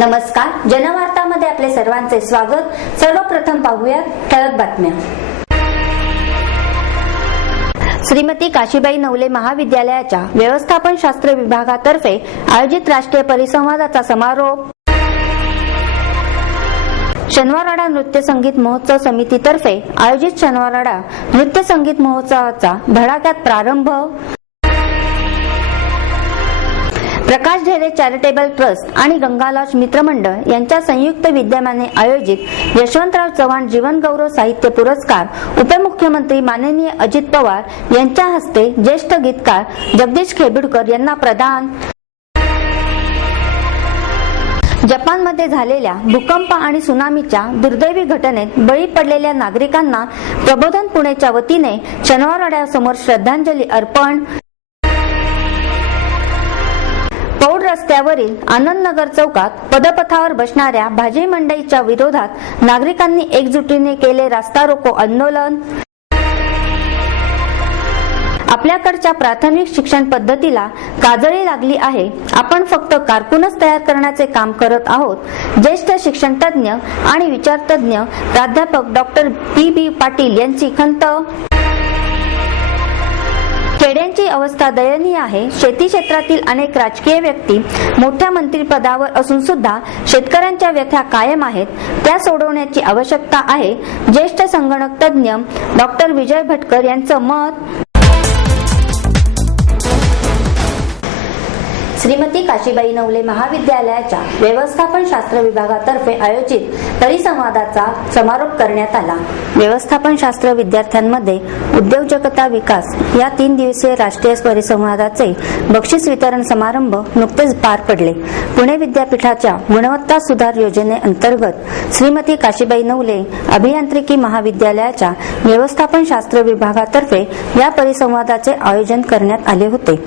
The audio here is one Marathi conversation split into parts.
नमस्कार, जनवार्तामध्ये आपले सर्वांचे स्वागत। सर्वप्रथम पाहूया ठळक बातम्या। श्रीमती काशीबाई नवले महाविद्यालयाच्या व्यवस्थापन शास्त्र विभागातर्फे आयोजित राष्ट्रीय परिसंवादाचा समारोप। शनिवारवाडा नृत्य संगीत महोत्सव समितीतर्फे आयोजित शनिवारवाडा नृत्य संगीत महोत्सवाचा धडाक्यात प्रारंभ। प्रकाश ढेरे चॅरिटेबल ट्रस्ट आणि गंगा लॉज मित्रमंडळ यांच्या संयुक्त विद्यमाने आयोजित यशवंतराव चव्हाण जीवन गौरव साहित्य पुरस्कार उपमुख्यमंत्री माननीय अजित पवार यांच्या हस्ते ज्येष्ठ गीतकार जगदीश खेबिडकर यांना प्रदान। जपानमध्ये झालेल्या भूकंप आणि सुनामीच्या दुर्दैवी घटनेत बळी पडलेल्या नागरिकांना प्रबोधन पुणेच्या वतीने शनिवारवाड्यासमोर श्रद्धांजली अर्पण। पौड रस्त्यावरील आनंदनगर चौकात पदपथावर बसणाऱ्या भाजी मंडईच्या विरोधात नागरिकांनी एकजुटीने केले रास्ता रोको आंदोलन। आपल्याकडच्या प्राथमिक शिक्षण पद्धतीला काजळी लागली आहे, आपण फक्त कारकूनच तयार करण्याचे काम करत आहोत। ज्येष्ठ शिक्षण तज्ञ आणि विचारतज्ञ प्राध्यापक डॉक्टर बी पाटील यांची खंत। खेड्यांची अवस्था दयनीय आहे। शेती क्षेत्रातील अनेक राजकीय व्यक्ती मोठ्या मंत्रिपदावर असून सुद्धा शेतकऱ्यांच्या व्यथा कायम आहेत, त्या सोडवण्याची आवश्यकता आहे। ज्येष्ठ संगणक तज्ञ डॉक्टर विजय भटकर यांचं मत। श्रीमती काशीबाई नवले महाविद्यालयाच्या व्यवस्थापन शास्त्र विभागातर्फे आयोजित परिसंवादाचा समारोप करण्यात आला। व्यवस्थापन शास्त्र विद्यार्थ्यांमध्ये उद्योजकता विकास या 3 दिवसीय राष्ट्रीय परिसंवादाचे बक्षीस वितरण समारंभ नुकतेच पार पडले। पुणे विद्यापीठाच्या गुणवत्ता सुधार योजनेअंतर्गत श्रीमती काशीबाई नवले अभियांत्रिकी महाविद्यालयाच्या व्यवस्थापन शास्त्र विभागातर्फे या परिसंवादाचे आयोजन करण्यात आले होते।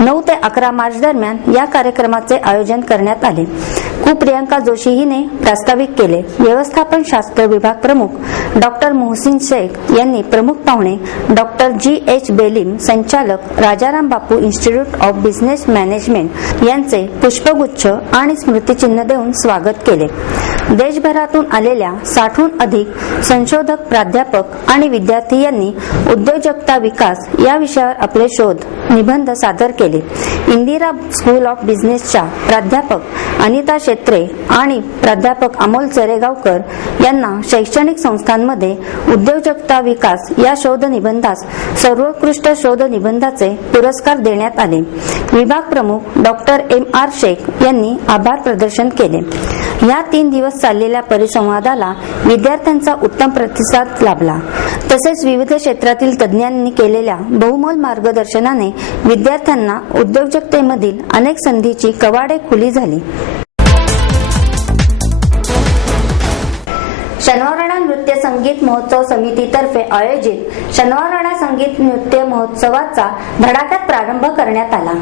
9 ते 11 मार्च दरम्यान या कार्यक्रमाचे आयोजन करण्यात आले। प्रियंका जोशी हिने प्रास्ताविक केले। व्यवस्थापन शास्त्र विभाग प्रमुख डॉक्टर मोहसिन शेख यांनी प्रमुख पाहुणे डॉक्टर GH बेलीम, संचालक Rajaram Bapu institute of business management यांचे पुष्पगुच्छ आणि स्मृतिचिन्ह देऊन स्वागत केले। देशभरातून आलेल्या 60हून अधिक संशोधक, प्राध्यापक आणि विद्यार्थी यांनी उद्योजकता विकास या विषयावर आपले शोध निबंध सादर केले। इंदिरा स्कूल ऑफ बिझनेसच्या प्राध्यापक अनिता शेत्रे आणि प्राध्यापक अमोल चरेगावकर यांना शैक्षणिक संस्थांमध्ये उद्योजकता विकास या शोध निबंधास सर्वोत्कृष्ट शोध निबंधाचे पुरस्कार देण्यात आले। विभाग प्रमुख डॉक्टर MR शेख यांनी आभार प्रदर्शन केले। या 3 दिवस चाललेल्या परिसंवादाला विद्यार्थ्यांचा उत्तम प्रतिसाद लाभला। तसेच विविध क्षेत्रातील तज्ञांनी केलेल्या बहुमोल मार्गदर्शनाने विद्यार्थ्यांना उद्योजकतेमधील अनेक संधीची कवाडे खुली झाली। शनिवारवाडा नृत्य संगीत महोत्सव समितीतर्फे आयोजित शनिवारवाडा संगीत नृत्य महोत्सवाचा धडाक्यात प्रारंभ करण्यात आला।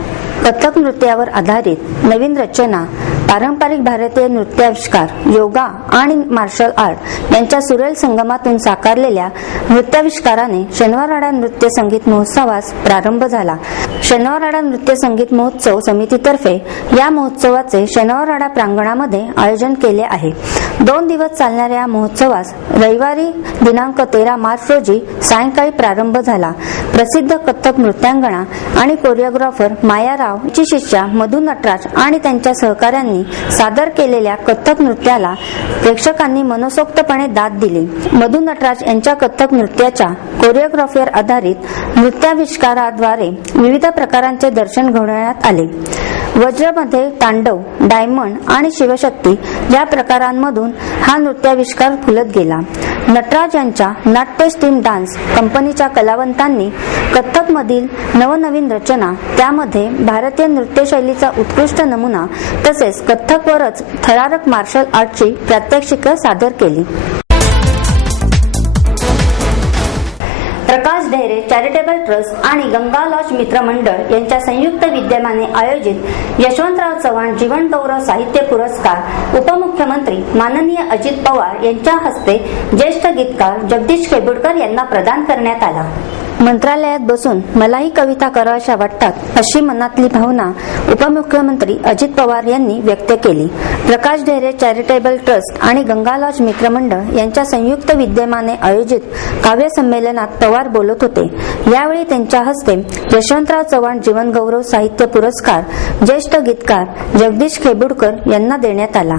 कथक नृत्यावर आधारित नवीन रचना, पारंपरिक भारतीय नृत्याविष्कार, योगा आणि मार्शल आर्ट यांच्या सुरेल संगमातून साकारलेल्या नृत्याविष्काराने शनिवारवाडा नृत्य संगीत महोत्सवास प्रारंभ झाला। शनिवारवाडा नृत्य संगीत महोत्सव समितीतर्फे या महोत्सवाचे शनिवारवाडा प्रांगणामध्ये आयोजन केले आहे। 2 दिवस चालणाऱ्या महोत्सवास रविवारी दिनांक 13 मार्च रोजी सायंकाळी प्रारंभ झाला। प्रसिद्ध कथक नृत्यांगना आणि कोरिओग्राफर माया राव ची शिष्या मधु नटराज आणि त्यांच्या सहकाऱ्यांनी सादर केलेल्या कथक नृत्याला प्रेक्षकांनी मनसोक्तपणे दाद दिली। मधु नटराज यांच्या कथक नृत्याच्या कोरिओग्राफीवर आधारित नृत्याविष्काराद्वारे विविध प्रकारांचे दर्शन घडवण्यात आले। वज्रमध्ये तांडव, डायमंड आणि शिवशक्ती या प्रकारांमधून हा नृत्याविष्कार फुलत गेला। नटराज यांच्या नाट्य स्ट्रीम डान्स कंपनीच्या कलावंतांनी कथक मधील नवनवीन रचना, त्यामध्ये भारतीय नृत्यशैलीचा उत्कृष्ट नमुना तसेच कथकवरच थरारक मार्शल आर्टची प्रात्यक्षिके सादर केली। प्रकाश ढेरे चॅरिटेबल ट्रस्ट आणि गंगा लॉज मित्रमंडळ यांच्या संयुक्त विद्यमाने आयोजित यशवंतराव चव्हाण जीवन गौरव साहित्य पुरस्कार उपमुख्यमंत्री माननीय अजित पवार यांच्या हस्ते ज्येष्ठ गीतकार जगदीश खेबिडकर यांना प्रदान करण्यात आला। मंत्रालयात बसून मलाही कविता कराव्याशा वाटतात अशी मनातली भावना उपमुख्यमंत्री अजित पवार यांनी व्यक्त केली. प्रकाश ढेरे चॅरिटेबल ट्रस्ट आणि गंगा लॉज मित्रमंडळ यांच्या संयुक्त विद्यमाने आयोजित काव्य संमेलनात पवार बोलत होते. यावेळी त्यांच्या हस्ते यशवंतराव चव्हाण जीवन गौरव साहित्य पुरस्कार ज्येष्ठ गीतकार जगदीश खेबुडकर यांना देण्यात आला.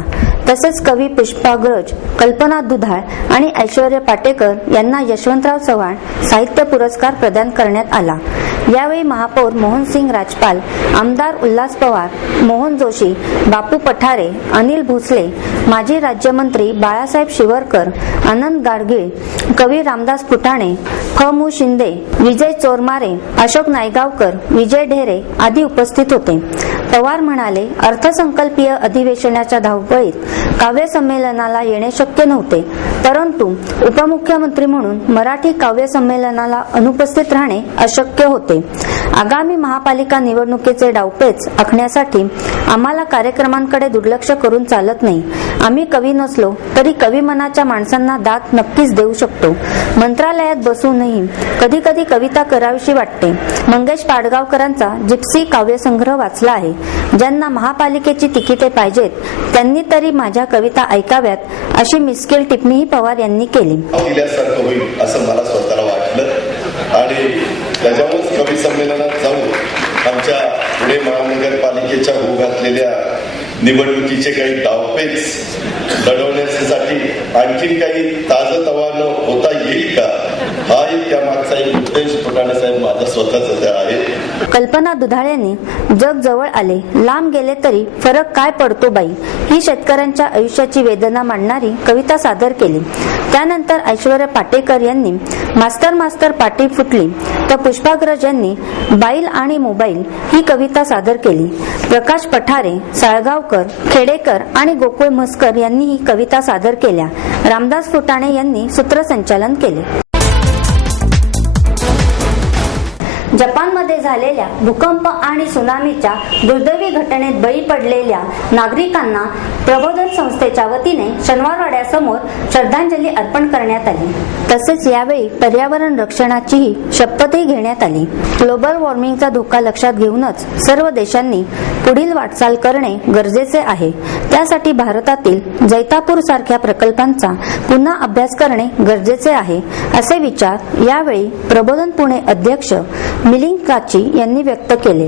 तसेच कवी पुष्पाग्रज, कल्पना दुधाळ आणि ऐश्वर्य पाटेकर यांना यशवंतराव चव्हाण साहित्य पुरस्कार प्रदान करण्यात आला. यावेळी महापौर मोहनसिंग राजपाल, आमदार उल्हास पवार, मोहन जोशी, बापू पठारे, अनिल भोसले, माजी राज्यमंत्री बाळासाहेब शिवरकर, आनंद गाडगीळ, कवी रामदास फुटाणे, फ. मु. शिंदे, विजय चोरमारे, अशोक नायगावकर, विजय ढेरे आदी उपस्थित होते. पवार म्हणाले, अर्थसंकल्पीय अधिवेशनाच्या धावपळीत काव्य संमेलनाला येणे शक्य नव्हते, परंतु उपमुख्यमंत्री म्हणून मराठी काव्य संमेलनाला अनुपस्थित राहणे अशक्य होते. आगामी महापालिका निवडणुकीचे डावपेच आखण्यासाठी आम्हाला कार्यक्रमांकडे दुर्लक्ष करून चालत नाही. आम्ही कवी नसलो तरी कवी मनाच्या माणसांना दाद नक्कीच देऊ शकतो. मंत्रालयात बसूनही कधी कधी कविता करावीशी वाटते. मंगेश पाडगावकरांचा जिप्सी काव्यसंग्रह वाचला आहे. ज्यांना महापालिकेची तिकिटे पाहिजेत त्यांनी तरी माझ्या कविता ऐकाव्यात अशी मिस्किल टिप्पणीही पवार यांनी केली. होईल असं मला स्वतःला वाटलं आणि त्याच्यामुळेच कवी संमेलनात जाऊन आमच्या पुणे महानगरपालिकेच्या होऊ घातलेल्या निवडणुकीचे काही डावपेच लढवण्यासाठी आणखीन काही ताजतवानं होता येईल का, हा एक त्यामागचा एक उद्देश फुटाणे साहेब माझा स्वतःचा आहे. कल्पना दुधाळ यांनी जग जवळ आले, लांब गेले तरी फरक काय पडतो बाई ही शेतकऱ्यांच्या आयुष्याची वेदना मांडणारी कविता सादर केली. त्यानंतर ऐश्वर्य पाटेकर यांनी मास्तर मास्तर पाटी फुटली, तर पुष्पाग्रज यांनी बाईल आणि मोबाईल ही कविता सादर केली. प्रकाश पठारे, साळगावकर, खेडेकर आणि गोकुळ म्हसकर यांनी ही कविता सादर केल्या. रामदास फुटाणे यांनी सूत्रसंचालन केले. जपानमध्ये झालेल्या भूकंप आणि सुनामीच्या दुर्दैवी घटनेत बळी पडलेल्या नागरिकांना प्रबोधन संस्थेच्या वतीने शनिवारवाड्यासमोर श्रद्धांजली अर्पण करण्यात आली. तसेच यावेळी पर्यावरण रक्षणाचीही शपथही घेण्यात आली. ग्लोबल वॉर्मिंगचा धोका लक्षात घेऊनच सर्व देशांनी पुढील वाटचाल करणे गरजेचे आहे. त्यासाठी भारतातील जैतापूर सारख्या प्रकल्पांचा पुन्हा अभ्यास करणे गरजेचे आहे, असे विचार यावेळी प्रबोधन पुणे अध्यक्ष मिलिंद काची यांनी व्यक्त केले.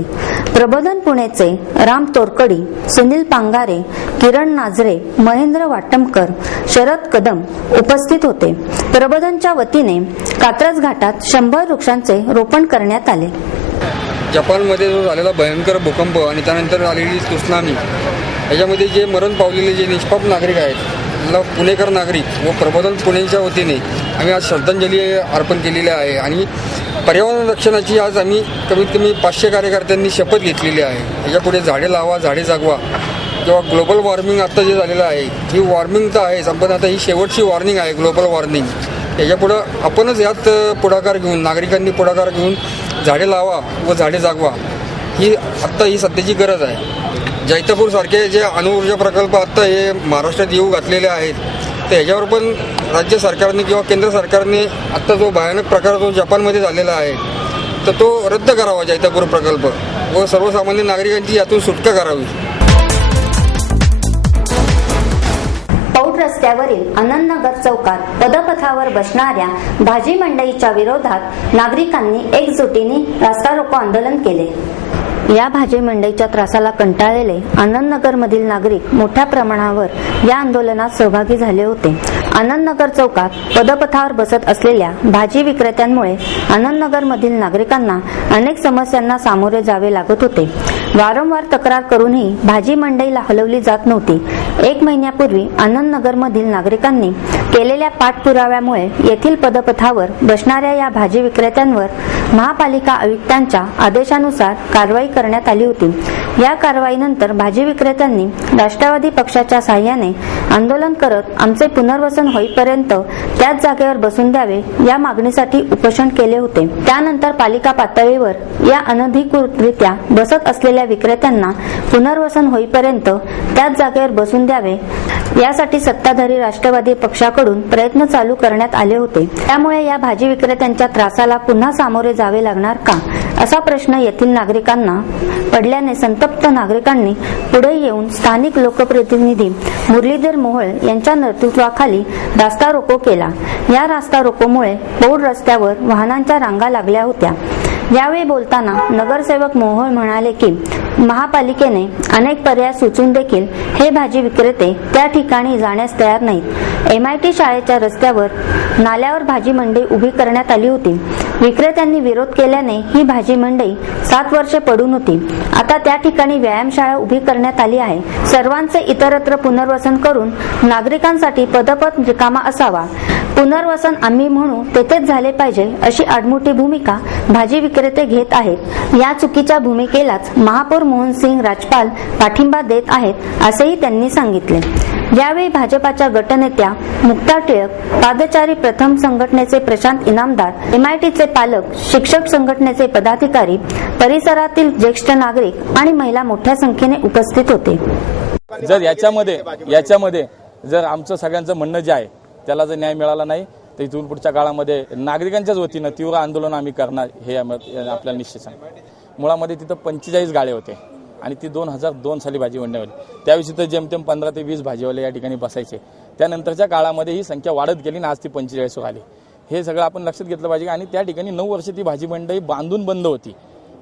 प्रबोधन पुणेचे राम तोरकडी, सुनील पांगारे, किरण नाझरे, महेंद्र वाटमकर, शरद कदम उपस्थित होते. प्रबोधनच्या वतीने कात्रज घाटात 100 वृक्षांचे रोपण करण्यात आले. जपानमध्ये जो झालेला भयंकर भूकंप आणि त्यानंतर आलेली सुनामी याच्यामध्ये जे मरण पावलेले जे निष्पाप नागरिक आहेत, पुणेकर नागरिक व प्रबोधन पुणेच्या वतीने आम्ही आज श्रद्धांजली अर्पण केलेली आहे. आणि पर्यावरण रक्षणाची आज आम्ही कमीत कमी 500 कार्यकर्त्यांनी शपथ घेतलेली आहे. याच्यापुढे झाडे लावा, झाडे जागवा. किंवा ग्लोबल वॉर्मिंग आता जे झालेलं आहे, ही वॉर्मिंग तर आहेच, पण आता ही शेवटची वॉर्निंग आहे ग्लोबल वॉर्मिंग. याच्यापुढं आपणच यात पुढाकार घेऊन, नागरिकांनी पुढाकार घेऊन झाडे लावा व झाडे जागवा, ही आत्ता ही सध्याची गरज आहे. जैतापूर सारखे जे अणुऊर्जा प्रकल्प आत्ता हे महाराष्ट्रात येऊ घातलेले आहेत, तर ह्याच्यावर पण राज्य सरकारने किंवा केंद्र सरकारने आत्ता जो भयानक प्रकार जो जपानमध्ये झालेला आहे, तर तो रद्द करावा जैतापूर प्रकल्प व सर्वसामान्य नागरिकांची यातून सुटका करावी. रस्त्यावरील आनंदनगर चौकात पदपथावर बसणाऱ्या भाजी मंडईच्या विरोधात नागरिकांनी एकजुटीने रास्ता रोको आंदोलन केले. या भाजी मंडईच्या त्रासाला कंटाळलेले आनंदनगर मधील नागरिक मोठ्या प्रमाणावर या आंदोलनात सहभागी झाले होते. आनंदनगर चौकात पदपथावर बसत असलेल्या भाजी विक्रेत्यांमुळे आनंदनगर मधील नागरिकांना अनेक समस्यांना सामोरे जावे लागत होते. वारंवार तक्रार करूनही भाजी मंडईला हलवली जात नव्हती. 1 महिन्यापूर्वी आनंदनगर मधील नागरिकांनी केलेल्या पाठपुराव्यामुळे येथील पदपथावर बसणाऱ्या या भाजी विक्रेत्यांवर महापालिका आयुक्तांच्या आदेशानुसार कारवाई करण्यात आली होती. या कारवाईनंतर भाजी विक्रेत्यांनी राष्ट्रवादी पक्षाच्या साहाय्याने आंदोलन करत आमचे पुनर्वसन होईपर्यंत त्याच जागेवर बसून द्यावे या मागणीसाठी उपोषण केले होते. त्यानंतर पालिका पातळीवर या अनधिकृतरित्या बसत असलेल्या विक्रेत्यांना पुनर्वसन होईपर्यंत त्याच जागेवर बसून द्यावे यासाठी सत्ताधारी राष्ट्रवादी पक्षाकडून प्रयत्न चालू करण्यात आले होते। त्यामुळे या भाजी विक्रेत्यांच्या त्रासाला पुन्हा सामोरे जावे लागणार का, असा प्रश्न येथील नागरिकांना पडल्याने संतप्त नागरिकांनी पुढे येऊन स्थानिक लोकप्रतिनिधी मुरलीधर मोहोळ यांच्या नेतृत्वाखाली रास्ता रोको केला। या रास्ता रोकोमुळे पौड रस्त्यावर वाहनांच्या रांगा लागल्या होत्या। यावेळी बोलताना नगरसेवक मोहोळ म्हणाले की महापालिकेने अनेक पर्याय सुचवून देखील हे भाजी विक्रेते त्या ठिकाणी जाण्यास तयार नाहीत। MIT शाळेच्या रस्त्यावर नाल्यावर भाजी मंडई उभी करण्यात आली होती। विक्रेत्यांनी विरोध केल्याने ही भाजी मंडई 7 वर्षे पडून होती। आता त्या ठिकाणी व्यायामशाळा उभी करण्यात आली आहे। सर्वांचे इतरत्र पुनर्वसन करून नागरिकांसाठी पदपथ रिकामा असावा। पुनर्वसन आम्ही म्हणू तेथेच झाले पाहिजे, अशी आडमुठी भूमिका भाजी विक्रेते घेत आहेत। या चुकीच्या भूमिकेलाच महापौर मोहन सिंग राजपाल पाठिंबा देत आहेत, असेही त्यांनी सांगितले। यावेळी भाजपाच्या गटनेत्या मुक्ता टिळक, पादचारी प्रथम संघटनेचे प्रशांत इनामदार, MITचे पालक, शिक्षक संघटनेचे पदाधिकारी, परिसरातील ज्येष्ठ नागरिक आणि महिला मोठ्या संख्येने उपस्थित होते। जर याच्यामध्ये जर आमचं सगळ्यांचं म्हणणं जे आहे त्याला जर न्याय मिळाला नाही तर इथून पुढच्या काळामध्ये नागरिकांच्याच वतीनं तीव्र आंदोलन आम्ही करणार हे आपल्याला निश्चित सांगतो। मुळामध्ये तिथं 45 गाळे होते आणि ती 2002 साली भाजी मंडईवाली, त्यावेळी तर जेमतेम 15 ते 20 भाजीवाले या ठिकाणी बसायचे। त्यानंतरच्या काळामध्ये ही संख्या वाढत गेली आणि आज ती 45 वर आली। हे सगळं आपण लक्षात घेतलं पाहिजे आणि त्या ठिकाणी 9 वर्ष ती भाजी मंडई बांधून बंद होती।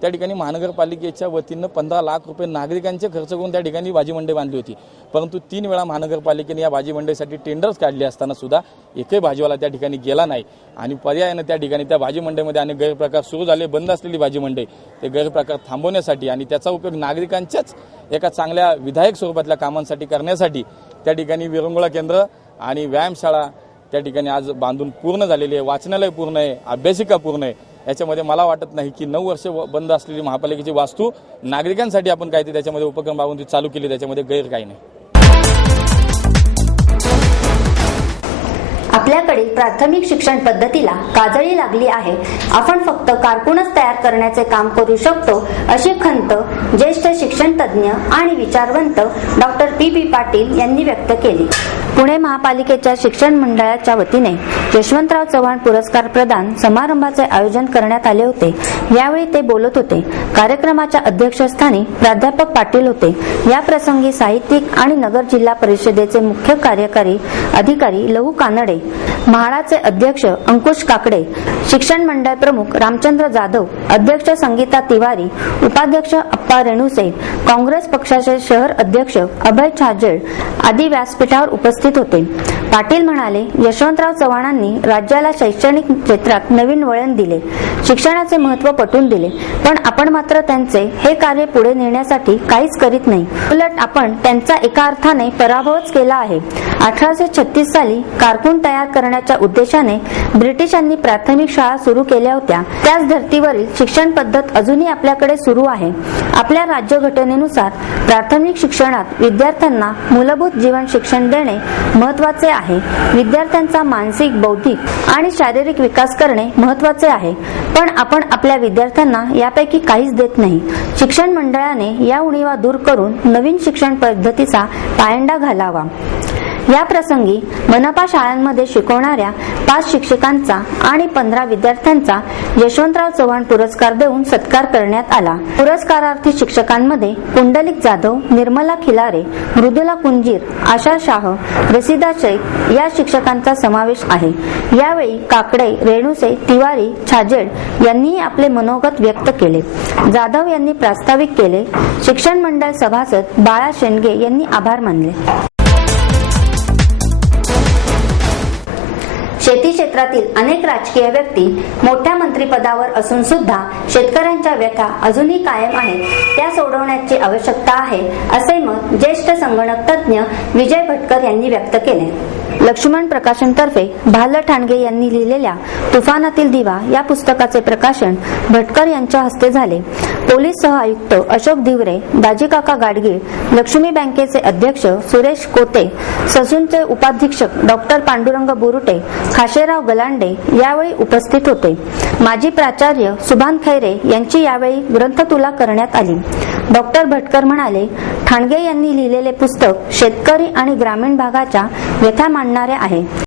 त्या ठिकाणी महानगरपालिकेच्या वतीनं 15 लाख रुपये नागरिकांचे खर्च करून त्या ठिकाणी भाजी मंडई बांधली होती, परंतु 3 वेळा महानगरपालिकेने या भाजी मंडईसाठी टेंडर्स काढले असताना सुद्धा एकही भाजीवाला त्या ठिकाणी गेला नाही आणि पर्यायाने त्या ठिकाणी त्या भाजी मंडईमध्ये अनेक गैरप्रकार सुरू झाले। बंद असलेली भाजी मंडई ते गैरप्रकार थांबवण्यासाठी आणि त्याचा उपयोग नागरिकांच्याच एका चांगल्या विधायक स्वरूपातल्या कामांसाठी करण्यासाठी त्या ठिकाणी विरंगुळा केंद्र आणि व्यायामशाळा त्या ठिकाणी आज बांधून पूर्ण झालेली आहे। वाचनालय पूर्ण आहे, अभ्यासिका पूर्ण आहे। याच्यामध्ये मला वाटत नाही की 9 वर्ष बंद असलेली महापालिकेची वास्तू नागरिकांसाठी आपण काय ते त्याच्यामध्ये उपक्रम राबवून ती चालू केली, त्याच्यामध्ये गैर काही नाही। आपल्याकडील प्राथमिक शिक्षण पद्धतीला काजळी लागली आहे। आपण फक्त कारकूनच तयार करण्याचे काम करू शकतो, अशी खंत ज्येष्ठ शिक्षण तज्ज्ञ आणि विचारवंत डॉक्टर पी पाटील यांनी व्यक्त केली। पुणे महापालिकेच्या शिक्षण मंडळाच्या वतीने यशवंतराव चव्हाण पुरस्कार प्रदान समारंभाचे आयोजन करण्यात आले होते। यावेळी ते बोलत होते। कार्यक्रमाच्या अध्यक्षस्थानी प्राध्यापक पाटील होते। या प्रसंगी साहित्यिक आणि नगर जिल्हा परिषदेचे मुख्य कार्यकारी अधिकारी लहू कानडे, म्हाडाचे अध्यक्ष अंकुश काकडे, शिक्षण मंडळ प्रमुख रामचंद्र जाधव, अध्यक्ष संगीता तिवारी, उपाध्यक्ष अप्पा रेणुसे, काँग्रेस पक्षाचे शहर अध्यक्ष अभय छाजेड आदी व्यासपीठावर उपस्थित होते। पाटील म्हणाले, यशवंतराव चव्हाणांनी राज्याला शैक्षणिक क्षेत्रात नवीन वळण दिले, शिक्षणाचे महत्त्व पटवून दिले, पण आपण मात्र त्यांचे हे कार्य पुढे नेण्यासाठी काहीच करीत नाही। उलट आपण त्यांचा एका अर्थाने पराभवच केला आहे। 1836 साली कारकून तयार करण्याच्या उद्देशाने ब्रिटिशांनी प्राथमिक शाळा सुरू केल्या होत्या। त्याच धर्तीवरील शिक्षण पद्धत अजूनही आपल्याकडे सुरू आहे। आपल्या राज्यघटनेनुसार प्राथमिक शिक्षणात विद्यार्थ्यांना मूलभूत जीवन शिक्षण देणे महत्त्वाचे आहे। विद्यार्थ्यांचा मानसिक, बौद्धिक आणि शारीरिक विकास करणे महत्त्वाचे आहे, पण आपण आपल्या विद्यार्थ्यांना यापैकी काहीच देत नाही। शिक्षण मंडळाने या उणीवा दूर करून नवीन शिक्षण पद्धतीचा पायंडा घालावा। या प्रसंगी मनपा शाळांमध्ये शिकवणाऱ्या 5 शिक्षकांचा आणि 15 विद्यार्थ्यांचा यशवंतराव चव्हाण पुरस्कार देऊन सत्कार करण्यात आला। पुरस्कारार्थी शिक्षकांमध्ये कुंडलिक जाधव, निर्मला खिलारे, मृदुला कुंजीर, आशा शाह, रसिदा शेख या शिक्षकांचा समावेश आहे। यावेळी काकडे, रेणुसे, तिवारी, छाजेड यांनीही आपले मनोगत व्यक्त केले। जाधव यांनी प्रास्ताविक केले। शिक्षण मंडळ सभासद बाळा शेंडगे यांनी आभार मानले। शेती क्षेत्रातील अनेक राजकीय व्यक्ती मोठ्या मंत्रिपदावर असून सुद्धा शेतकऱ्यांच्या व्यथा अजूनही कायम आहेत, त्या सोडवण्याची आवश्यकता आहे, असे मत ज्येष्ठ संगणक तज्ज्ञ विजय भटकर यांनी व्यक्त केले। लक्ष्मण प्रकाशनतर्फे भाल ठाणगे यांनी लिहिलेल्या तुफानातील दिवा या पुस्तकाचे प्रकाशन भटकर यांच्या हस्ते झाले। पोलीस सह आयुक्त अशोक दिवरे, दाजीकाका गाडगीळ, लक्ष्मी बँकेचे अध्यक्ष सुरेश कोते, ससूनचे उपाधीक्षक डॉक्टर पांडुरंग बुरुटे, खाशेराव गलांडे यावेळी उपस्थित होते। माजी प्राचार्य सुभान खैरे यांची यावेळी ग्रंथतुला करण्यात आली। डॉक्टर भटकर म्हणाले, ठाणगे यांनी लिहिलेले पुस्तक शेतकरी आणि ग्रामीण भागाच्या व्यथा मांडणारे आहे.